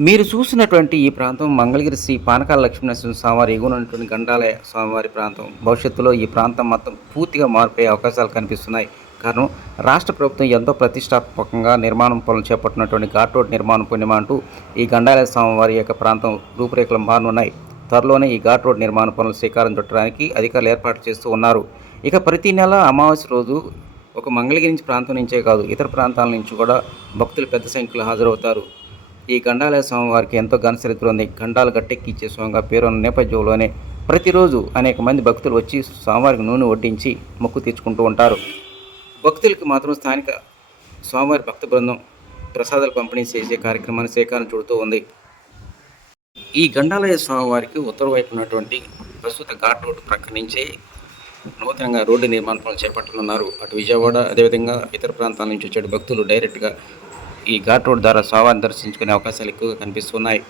మీరు చూసినటువంటి ఈ ప్రాంతం మంగళగిరి శ్రీ పానకాల లక్ష్మీనరసింహ స్వామివారి ఎగునటువంటి గండాలయ స్వామివారి ప్రాంతం. భవిష్యత్తులో ఈ ప్రాంతం మొత్తం పూర్తిగా మారిపోయే అవకాశాలు కనిపిస్తున్నాయి. కారణం రాష్ట్ర ప్రభుత్వం ఎంతో ప్రతిష్టాత్మకంగా నిర్మాణం పనులు చేపట్టినటువంటి ఘాట్ రోడ్ నిర్మాణం పుణ్యమా అంటూ ఈ గండాలయ స్వామివారి యొక్క ప్రాంతం రూపురేఖలు మారనున్నాయి. త్వరలోనే ఈ ఘాట్ రోడ్ నిర్మాణ పనులు శ్రీకారం చుట్టడానికి అధికారులు ఏర్పాటు చేస్తూ ఉన్నారు. ఇక ప్రతి నెల అమావాస్య రోజు ఒక మంగళగిరి నుంచి ప్రాంతం నుంచే కాదు ఇతర ప్రాంతాల నుంచి కూడా భక్తులు పెద్ద సంఖ్యలో హాజరవుతారు. ఈ గండాలయ స్వామివారికి ఎంతో ఘన చరిత్ర ఉంది. గండాలు గట్టెక్కిచ్చే స్వామిగా పేరున్న నేపథ్యంలోనే ప్రతిరోజు అనేక మంది భక్తులు వచ్చి స్వామివారికి నూనె వడ్డించి మొక్కు తీర్చుకుంటూ ఉంటారు. భక్తులకు మాత్రం స్థానిక స్వామివారి భక్త బృందం ప్రసాదాలు పంపిణీ చేసే కార్యక్రమాన్ని శ్రీకారం చుడుతూ ఉంది. ఈ గండాలయ స్వామివారికి ఉత్తర వైపు ఉన్నటువంటి ప్రస్తుత ఘాట్ రోడ్డు ప్రక్క నుంచి నూతనంగా రోడ్డు నిర్మాణ పనులు చేపట్టనున్నారు. అటు విజయవాడ అదేవిధంగా ఇతర ప్రాంతాల నుంచి వచ్చే భక్తులు డైరెక్ట్గా ఈ ఘాట్ రోడ్ ద్వారా స్వామివారిని దర్శించుకునే అవకాశాలు ఎక్కువగా కనిపిస్తున్నాయి.